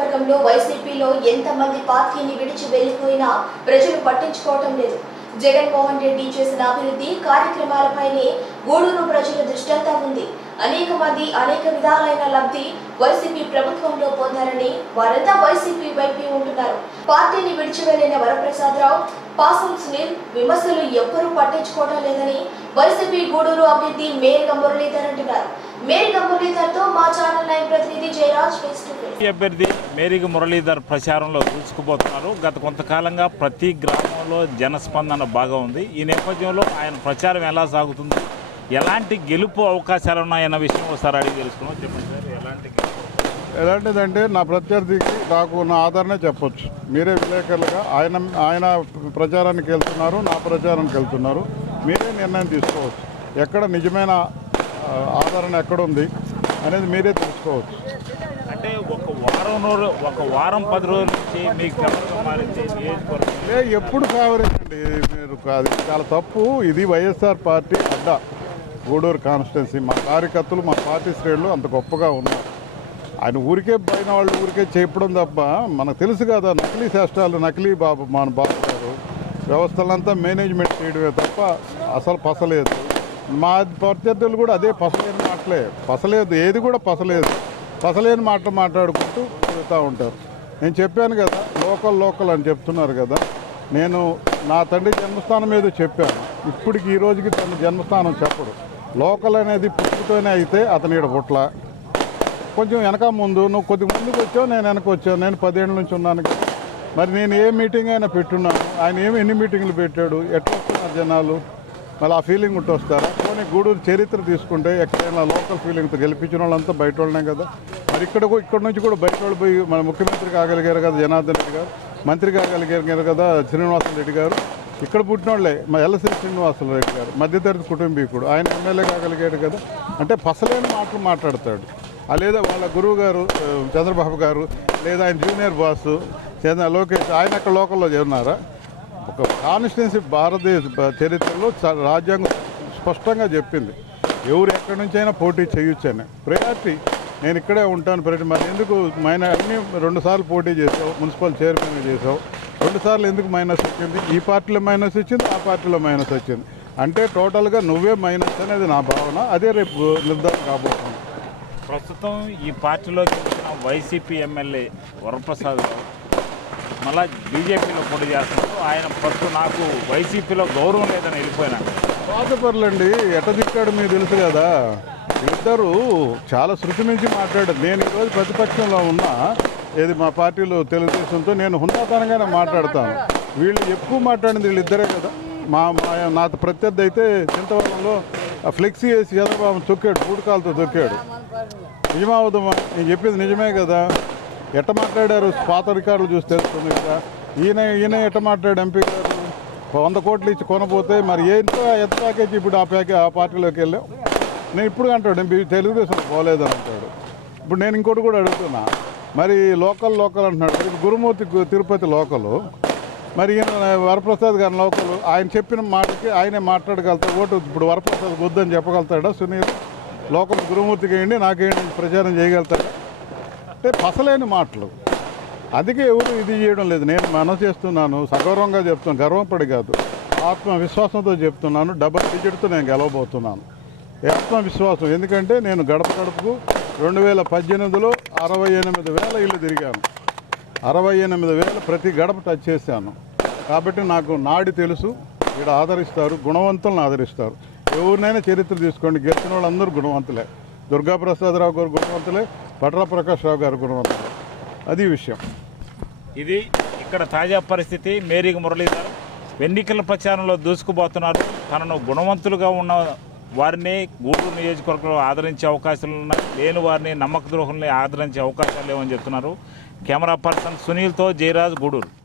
నియోజకవర్గంలో వైసీపీలో ఎంతమంది పార్టీని విడిచి వెళ్ళిపోయినా ప్రజలు పట్టించుకోవటం లేదు. జగన్మోహన్ రెడ్డి చేసిన అభివృద్ధి కార్యక్రమాలపైనే గూడూరు ప్రజల దృష్టంతా ఉంది. అనేక మంది అనేక విధాలైన లబ్ధి వైసీపీ ప్రభుత్వంలో పొందారని వారంతా వైసీపీ వైపు ఉంటున్నారు. పార్టీని విడిచి వెళ్ళిన వరప్రసాదరావు పాసం సునీల్ విమర్శలు ఎవ్వరూ పట్టించుకోవడం లేదని వైసీపీ గూడూరు అభ్యర్థి మేరిగ మురళీధర్ అంటున్నారు. మేరిగ మురళీధర్తో మా ఛానల్ నైన్ ప్రతినిధి జయరాజ్ అభ్యర్థి మేరీగ మురళీధర్ ప్రచారంలో దూసుకుపోతున్నారు. గత కొంతకాలంగా ప్రతి గ్రామంలో జనస్పందన బాగా ఉంది. ఈ నేపథ్యంలో ఆయన ప్రచారం ఎలా సాగుతుంది? ఎలాంటి గెలుపు అవకాశాలు ఉన్నాయన్న విషయం ఒకసారి అడిగి తెలుసుకున్నాం చెప్పండి ఎలాంటిదంటే నా ప్రత్యర్థికి నాకు ఉన్న ఆదరణే చెప్పొచ్చు. మీరే విలేకరులుగా ఆయన ఆయన ప్రచారానికి వెళ్తున్నారు నా ప్రచారానికి వెళ్తున్నారు. మీరే నిర్ణయం తీసుకోవచ్చు. ఎక్కడ నిజమైన ఆ, ఆదరణ ఎక్కడ ఉంది అనేది మీరే తెలుసుకోవచ్చు. అంటే ఒక వారం రోజులు ఒక వారం పది రోజుల నుంచి మీకు ఎప్పుడు ఫేవరెట్ అండి మీరు? అది చాలా తప్పు. ఇది వైఎస్ఆర్ పార్టీ అడ్డా. గూడూరు కాన్స్టిట్యున్సీ మా కార్యకర్తలు మా పార్టీ శ్రేణులు అంత గొప్పగా ఉన్నారు. ఆయన ఊరికే పైన వాళ్ళు ఊరికే చెప్పడం తప్ప మనకు తెలుసు కదా నకిలీ శాస్త్రాలు నకిలీ బాబు మన బాబు గారు. వ్యవస్థలంతా మేనేజ్మెంట్ చేయడమే తప్ప అసలు పసలేదు. మా ప్రత్యర్థులు కూడా అదే పసలేని మాటలే. పసలేదు ఏది కూడా పసలేదు. పసలేని మాటలు మాట్లాడుకుంటూ తిరుగుతూ ఉంటారు. నేను చెప్పాను కదా లోకల్ లోకల్ అని చెప్తున్నారు కదా. నేను నా తండ్రి జన్మస్థానం మీద చెప్పాను. ఇప్పటికి ఈ రోజుకి తన జన్మస్థానం చెప్పడు. లోకల్ అనేది పుట్టుతోనే అయితే అతని ఈడ పుట్ల. కొంచెం వెనక ముందు నువ్వు కొద్ది ముందుకు వచ్చావు నేను వెనక వచ్చాను. నేను పదేళ్ళ నుంచి ఉన్నాను. మరి నేను ఏ మీటింగ్ అయినా పెట్టున్నాను. ఆయన ఏమి ఎన్ని మీటింగ్లు పెట్టాడు? ఎట్లా వస్తున్నారు జనాలు? మళ్ళీ ఆ ఫీలింగ్ ఉంటూ వస్తారా? పోనీ గూడూరు చరిత్ర తీసుకుంటే ఎక్కడైనా లోకల్ ఫీలింగ్తో గెలిపించిన వాళ్ళంతా బయట వాళ్ళనే కదా. మరి ఇక్కడ ఇక్కడ నుంచి కూడా బయట వాళ్ళు పోయి మన ముఖ్యమంత్రి కాగలిగారు కదా జనార్దన్ రెడ్డి గారు. మంత్రి కాగలిగారు కదా శ్రీనివాస రెడ్డి గారు. ఇక్కడ పుట్టిన వాళ్ళే మా ఎల్ఎస్ఎల్ శ్రీనివాసులు రెడ్డి గారు మధ్యతరగతి కుటుంబీకుడు. ఆయన ఎమ్మెల్యే కాగలిగాడు కదా. అంటే పసలేని మాటలు మాట్లాడతాడు. లేదా వాళ్ళ గురువు గారు చంద్రబాబు గారు లేదా ఆయన జూనియర్ బాస్ చంద్ర లోకేష్ ఆయన అక్కడ లోకల్లో చేరున్నారా? ఒక కాన్స్టిట్యున్సీ భారతదేశ చరిత్రలో చ- రాజ్యాంగం స్పష్టంగా చెప్పింది. ఎవరు ఎక్కడి నుంచైనా పోటీ చేయొచ్చని. ప్రయారిటీ నేను ఇక్కడే ఉంటాను ప్రతి మరి ఎందుకు మైన అన్ని రెండుసార్లు పోటీ చేసావు మున్సిపల్ చైర్మన్ చేసావు. రెండుసార్లు ఎందుకు మైనస్ వచ్చింది? ఈ పార్టీలో మైనస్ వచ్చింది ఆ పార్టీలో మైనస్ వచ్చింది. అంటే టోటల్గా నువ్వే మైనస్ అనేది నా భావన. అదే రేపు నిర్ధారణ కాబోతుంది. ప్రస్తుతం ఈ పార్టీలోకి వచ్చిన వైసీపీ ఎమ్మెల్యే వరప్రసాద్ గారు మళ్ళా బీజేపీలో పోటీ చేస్తున్నారు. ఆయన ప్రస్తుతం నాకు వైసీపీలో గౌరవం లేదని వెళ్ళిపోయినాను బాధపడలండి ఎట దిక్కాడు మీకు తెలుసు కదా? ఇద్దరు చాలా శృతి మించి మాట్లాడారు. నేను ఈరోజు ప్రతిపక్షంలో ఉన్నా ఏది మా పార్టీలో తెలుగుదేశంతో నేను హుందాతనంగానే మాట్లాడతాను. వీళ్ళు ఎక్కువ మాట్లాడింది వీళ్ళిద్దరే కదా. మా మా నా ప్రత్యర్థి అయితే చింతవరంలో ఆ ఫ్లెక్సీ వేసి చంద్రబాబు తొక్కాడు పూటకాలతో తొక్కాడు. నిజమావదమా నేను చెప్పింది నిజమే కదా? ఎట్ట మాట్లాడారు? పాత రికార్డులు చూసి తెలుస్తుంది కదా? ఈయన ఈయన ఎట్ట మాట్లాడు ఎంపీ గారు? వంద కోట్లు ఇచ్చి కొనపోతే మరి ఎంత ఎంత ప్యాకేజ్ ఇప్పుడు ఆ ప్యాకేజ్ ఆ పార్టీలోకి వెళ్ళాం నేను ఇప్పుడు అంటాడు ఎంపీ తెలుగుదేశం పోలేదు అంటాడు. ఇప్పుడు నేను ఇంకోటి కూడా అడుగుతున్నా. మరి లోకల్ లోకల్ అంటున్నాడు ఇప్పుడు గురుమూర్తి తిరుపతి లోకలు మరి ఈయన వరప్రసాద్ గారి లోకలు ఆయన చెప్పిన మాటకి ఆయనే మాట్లాడగలుగుతాడు. ఓటు ఇప్పుడు వరప్రసాద్ వద్దని చెప్పగలుగుతాడా సునీల్? లోకల్ గురుమూర్తికి వేయండి నాకేంటి ప్రచారం చేయగలుగుతారు. అంటే పసలేని మాటలు. అందుకే ఎవరు ఇది చేయడం లేదు. నేను మనం చేస్తున్నాను సగౌరవంగా చెప్తున్నాను గర్వపడి కాదు. ఆత్మవిశ్వాసంతో చెప్తున్నాను డబల్ డిజిట్తో నేను గెలవబోతున్నాను. ఆత్మవిశ్వాసం ఎందుకంటే నేను గడప గడపకు రెండు వేల పద్దెనిమిదిలో అరవై ఎనిమిది వేల ఇల్లు తిరిగాను. అరవై ఎనిమిది వేల ప్రతి గడప టచ్ చేశాను. కాబట్టి నాకు నాడి తెలుసు ఇక్కడ ఆదరిస్తారు గుణవంతులను ఆదరిస్తారు. ఎవరినైనా చరిత్ర తీసుకోండి. గెలిచిన వాళ్ళందరూ గుణవంతులే. దుర్గాప్రసాదరావు గారు గుణవంతులే పట్ల ప్రకాష్ రావు గారు గుణవంతులే. అది విషయం. ఇది ఇక్కడ తాజా పరిస్థితి. మేరీగ మురళీధర్ ఎన్నికల ప్రచారంలో దూసుకుపోతున్నారు. తనను గుణవంతులుగా ఉన్న వారిని గూడూరు నియోజకవర్గంలో ఆదరించే అవకాశాలు ఉన్నాయి. లేని వారిని నమ్మక ద్రోహుల్ని ఆదరించే అవకాశాలు లేవని చెప్తున్నారు. కెమెరా పర్సన్ సునీల్తో జయరాజ్ గూడూరు.